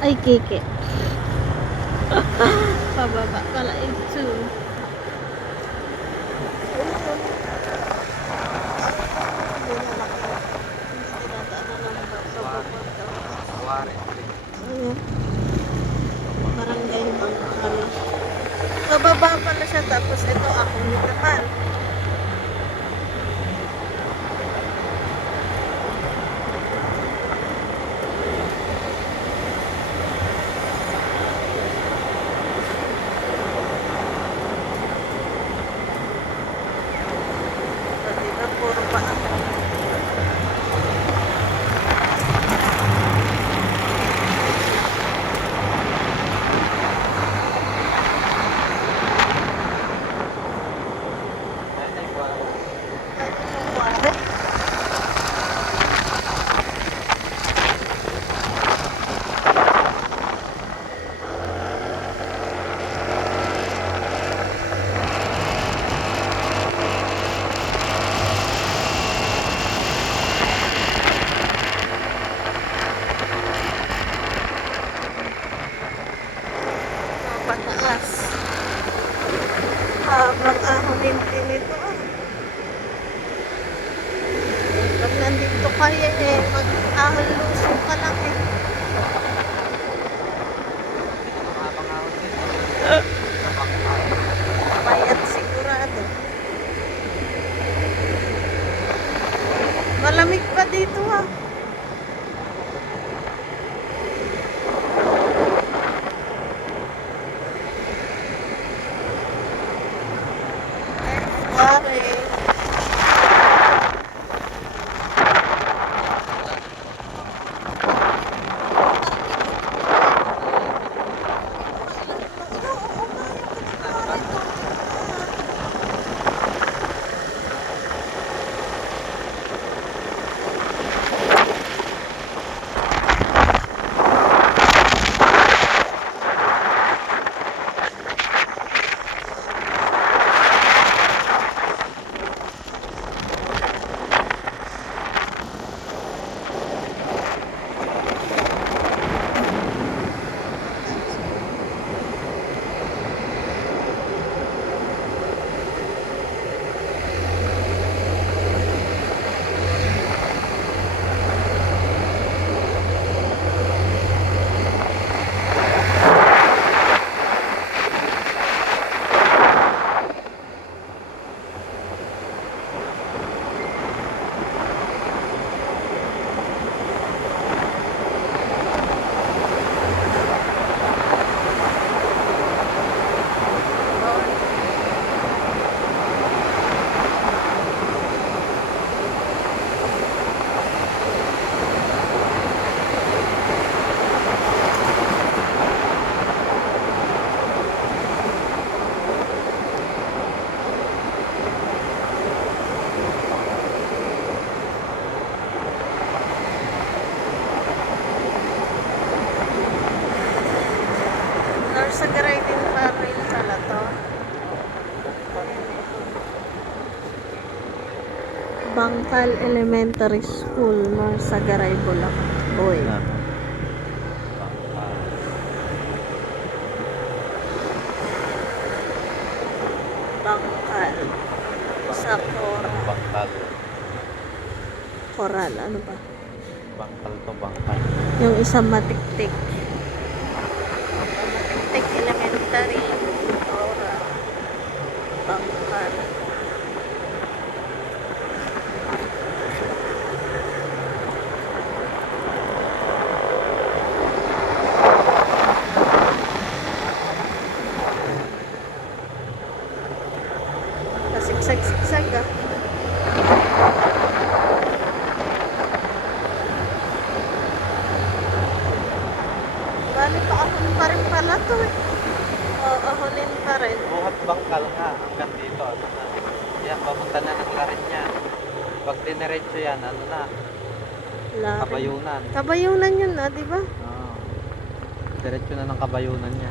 Ay, keke. Pababa pala ito. Ayun. Barangay Bangkal. Pababa pala siya tapos ito ako naman. তাহলে Din pa rin pala to. Bangkal Elementary School, Norsagaray, Bulacan. Boy. Bangkal. Sa Cora. Bangkal. Coral, ano ba? Bangkal to bangkal. Yung isang. Matiktik Elementary. Cora. Bangkal. Kasigsag-sigsag ah. Bali pa ahon pa rin pala to eh. Oo, ahonin pa rin. Buhat bangkal nga hanggang dito. Ano na. Yan, papunta na ng larin niya. Pag dinerecho yan, ano na, Lari. Kabayunan. Yun na, di ba? Oo. Diretso na ng kabayunan niya.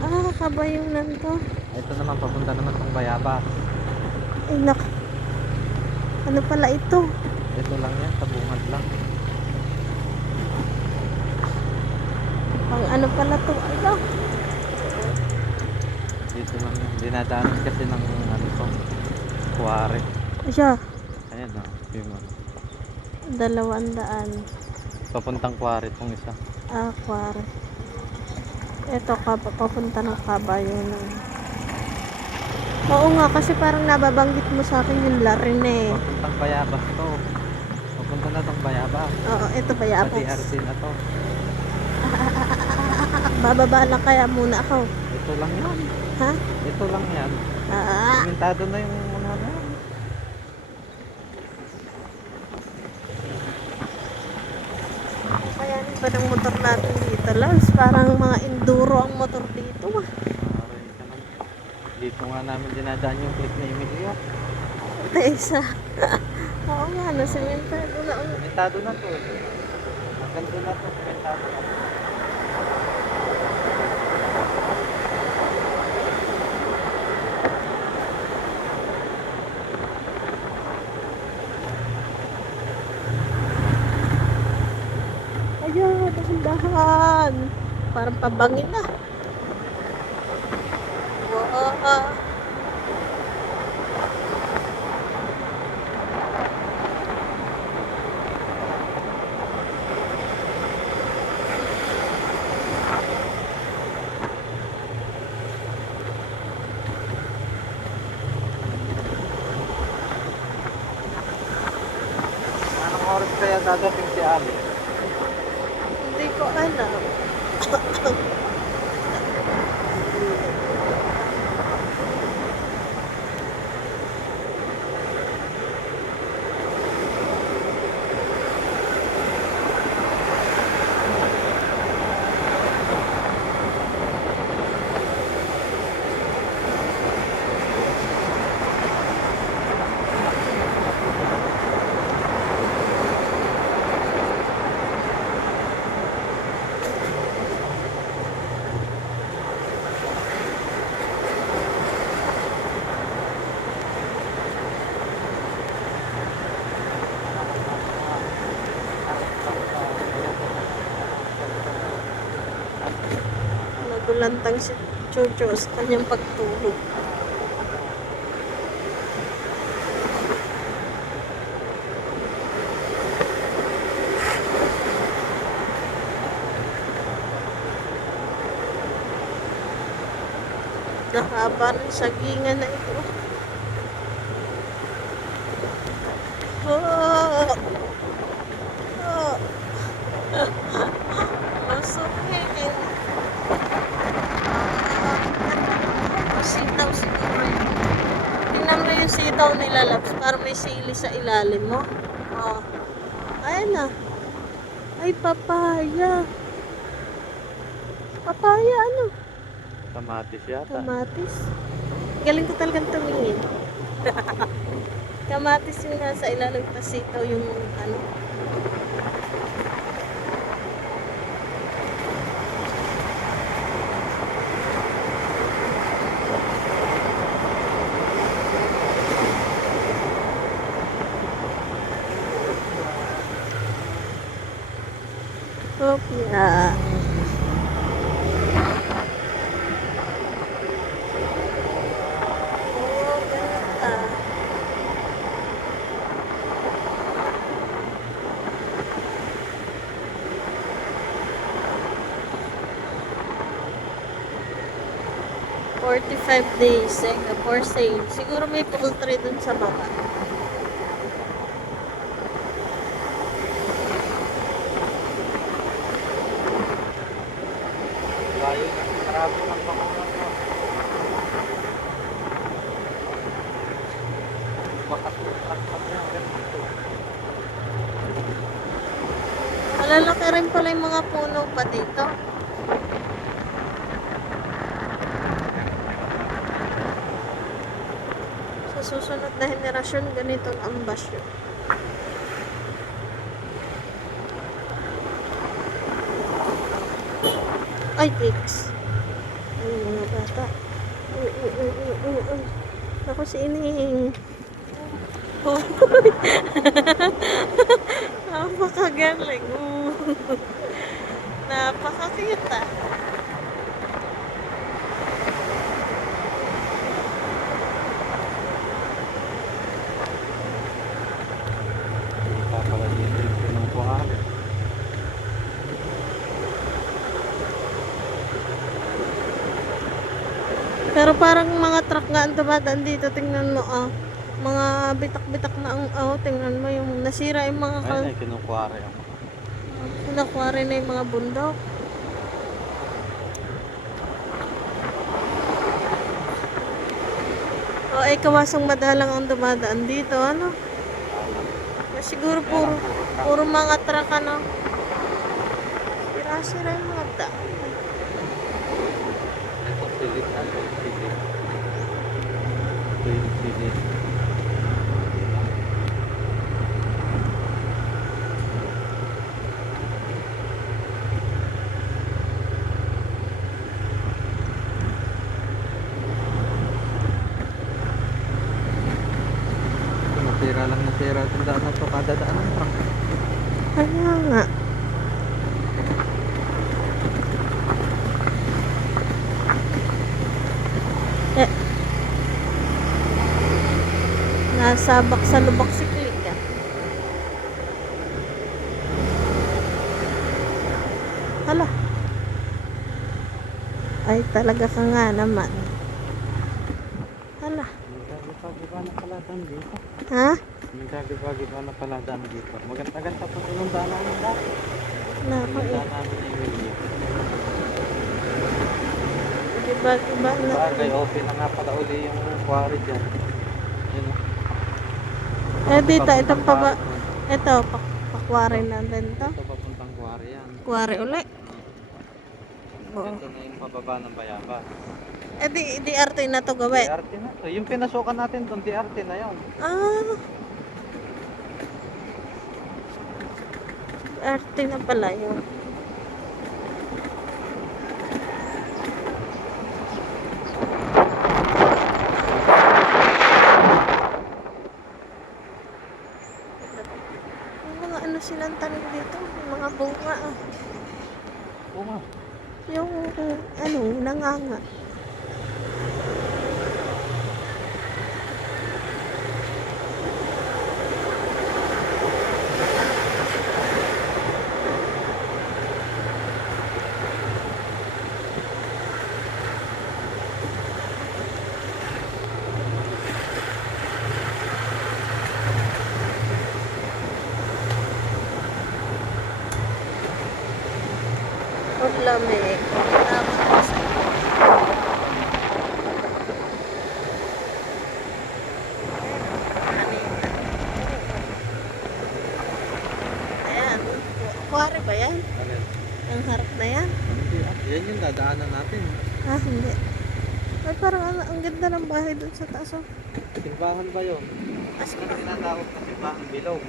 Ah, kabayunan to. Ito naman, papunta naman ng Bayabas. Ay, nak. Ano pala ito? Ito lang yan, sa bungad lang. Pang ano pala to? Ano? Dito lang yun. Dinadaanan kasi ng ano to. Kuwari. Siya, Ayan o. Yung ano. dalawang daan. Papuntang kuwari itong isa. Aquar. Ito, kab papunta ng kabayo Oo nga, kasi parang nababanggit mo sa akin yung larin eh. Papuntang Bayabas to. Papunta na tong Bayabas. Oo, ito ba Sa yapos? DRT na to. Bababa lang kaya muna ako. Ito lang yan. Ha? Ito lang yan. Ah, Komentado na yung ano na yan. Ba ng motor natin dito, Lars? Parang mga enduro ang motor dito. ah. Dito nga namin dinadaan yung click ni Emilio. Tesa. Oo nga, no, sementado na. Komentado na to. doon na to. Komentado na. Ayan, Parang pabangin na. Wow. Anong oras kaya dadating si Ali? Hindi ko alam. Nagulantang si Chocho sa kanyang pagtulog. Nahaba ng sagingan na ito. Oh! Oh! Masukin. Sitaw siguro yun. Tingnan mo yung sitaw nila, Labs. Parang may sili sa ilalim mo. Oh. Ayan na. Ay, papaya. Papaya, ano? Kamatis yata. Kamatis. Galing ko talagang tumingin. Kamatis yung nasa ilalim, tapos sitaw yung ano. Ganda. Forty-five days for sale. Siguro may poultry dun sa baba. Layo na. Marami ng bakuna to. Makatutak pa niya. Ganito. Malalaki rin pala yung mga puno pa dito. Sa susunod na henerasyon, ganitong ambasyon. Ay, pigs. Uy, uy, uy. Ako si Ining. Oh. Napakagaling. Oh. Napaka-cute ah. Kita pala dito yung pinupuhan. Pero parang dumadaan dito. Tingnan mo ah. Mga bitak-bitak na ang oh, tingnan mo yung nasira yung mga kal Ayun ay kinukuha rin. nakuha rin na yung mga bundok. O ay kawasang madalang ang dumadaan dito, ano? Eh, Siguro puro, puro mga truck, ano? Sira-sira yung mga da. Ito silip na ito. Silip. Ito yung silip. Ito, Nasira lang nasira itong daan na ito. Kada daan ng truck. Kaya nga. Eh. Nasabak sa lubak si ah. Hala. Ay talaga ka nga naman. Hala. Nagkagipagi-ba na pala daan dito. Ha? Nagkagipagi-ba na pala daan dito. Maganda-ganda po yung daan namin dati. Nako eh. daan. Iba-iba na. Bagay, open na nga pala uli yung quarry dyan. Eh dito, itong paba. Ito, pak pakwari natin to. quarry. Ito papuntang quarry yan. Kuwari uli. Oo. Ito na yung pababa ng bayaba. Eh di, di arte na to gawin. DRT na to. Yung pinasukan natin doon, DRT na yun. Ah. Arte na pala yun. Yung mga ano silang tanim dito, yung mga bunga ah. Oo nga. Yung ano, nanganga. Ang lamig. Dapat kasi. Ayan. Kuwari ba yan? Alin? Ang harap na yan? Hindi ah. Yan yung dadaanan natin. Ah, hindi. Ay, parang ang, ang ganda ng bahay dun sa taas. Oh. Simbahan ba yun? As Ano tinatawag na simbahan bilog?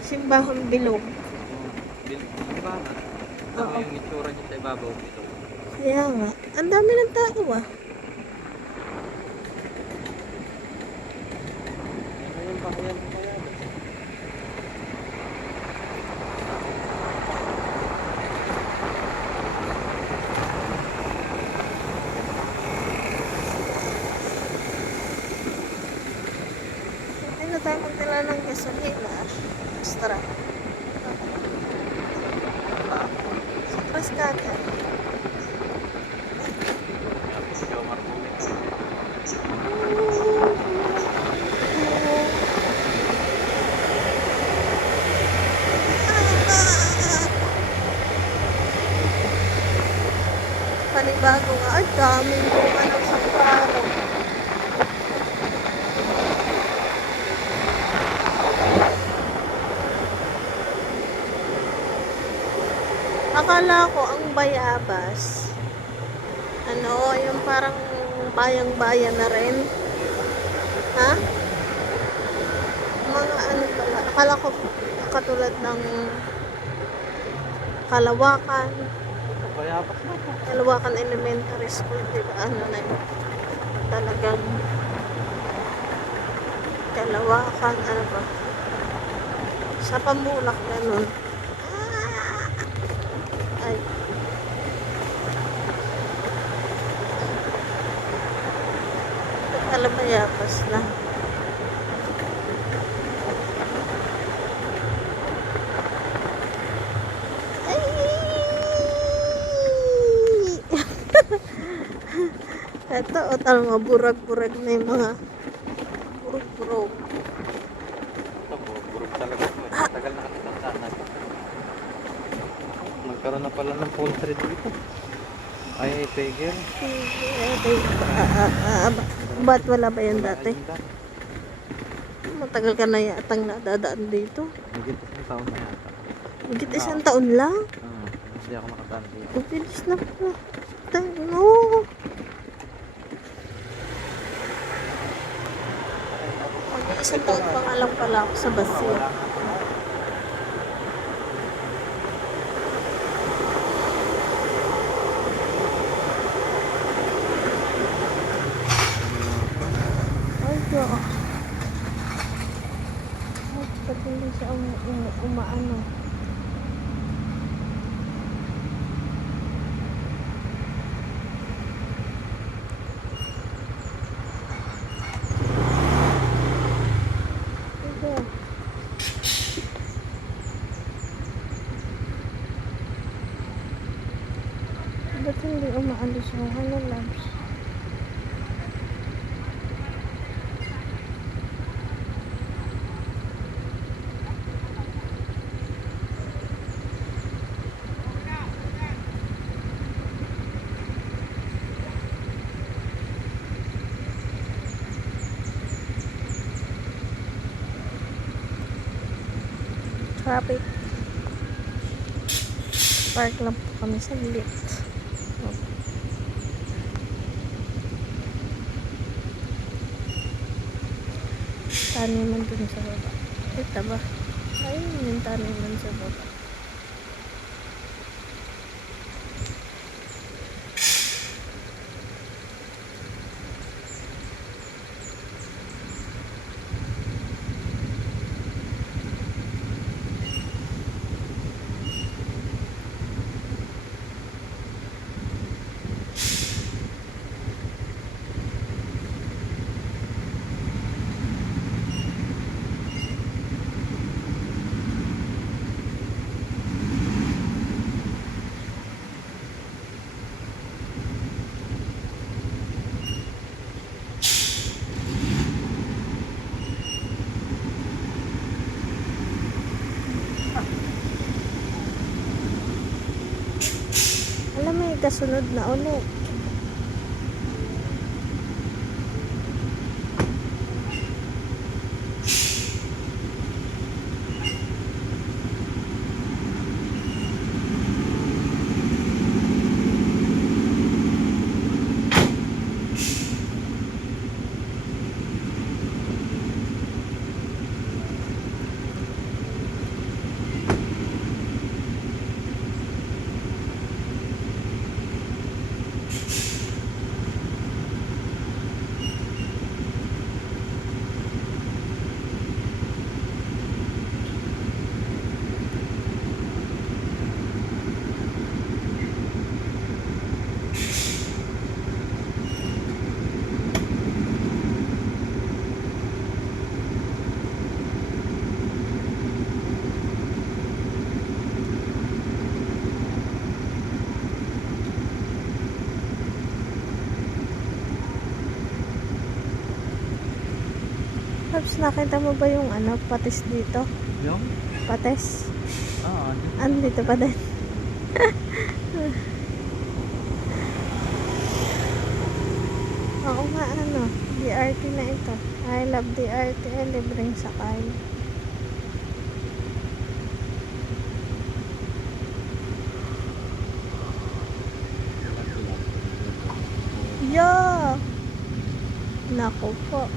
simbahon bilog. Oo. Bil simbahan. Oo. yung itsura niya sa ibabaw? Kaya nga. Ang dami ng tao ah. Ano yung bahayan mo kaya? Hindi na tayo magdala ng gasolina. Extra. Sa Trascata. Ikaw marumit. Panibago nga. Ay, daming bunga ng sampalo. Akala ko ang bayabas, ano, yung parang bayang-bayan na rin. Ha? Mga ano pala, akala ko katulad ng Kalawakan, Bayabas na po. Elementary school, di ba? Ano na yun? Talagang dalawakan, ano ba? Sa pamulak, ganun. Ah! Ay. Alam, bayabas na. O tal mga burag-burag na yung mga burog-burog. Ito, bu- burog talaga eh. Tagal na katatandaan. Nagkaroon na pala ng poultry dito. Ay, tiger. Ah, ba- ba't wala ba yan dati? Matagal ka na yatang nadadaan dito. Higit isang taon na yata. Higit isang taon lang. Ah, hindi ako nakadaan dito. Ang bilis na pala. No. Isang taon pa nga lang pala ako sa Basil. Wala nga pala. Ay, yo. Ay, pati hindi siya um, um, umaano. Ito. Ba't hindi yung ano, labs? Traffic. Park lang po kami sa lift. Taniman dun sa baba. Ito ba? Ayun yung taniman sa baba. Kasunod na ulit. Pops, nakita mo ba yung ano, patis dito? Yung? Patis? Ah, ano? Ano dito pa din? Oo nga, ano, DRT na ito. I love DRT, eh, libreng sakay. Yeah! Naku po.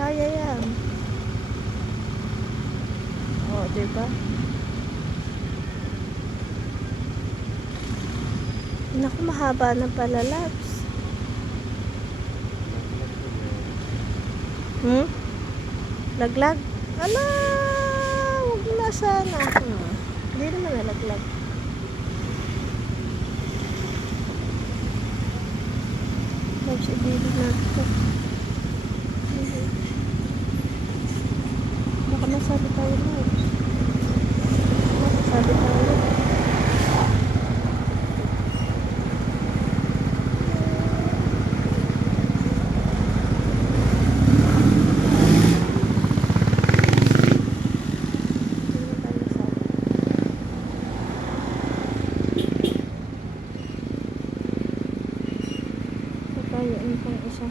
Kaya yan. O, oh, diba? Naku, mahaba na pala, Laps. Hmm? Laglag? Ala! Huwag na sana. Hmm. Hindi naman nalaglag. Laps, ibigin natin. masabi tayo lang. Eh. Masabi tayo lang. Eh. tayo yung pang isa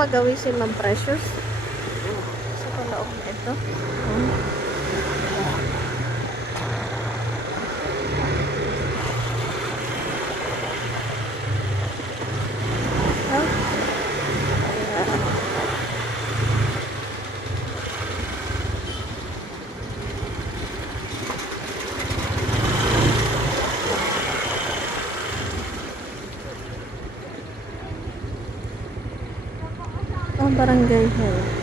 pagawi si Ma'am Precious. barangay hall.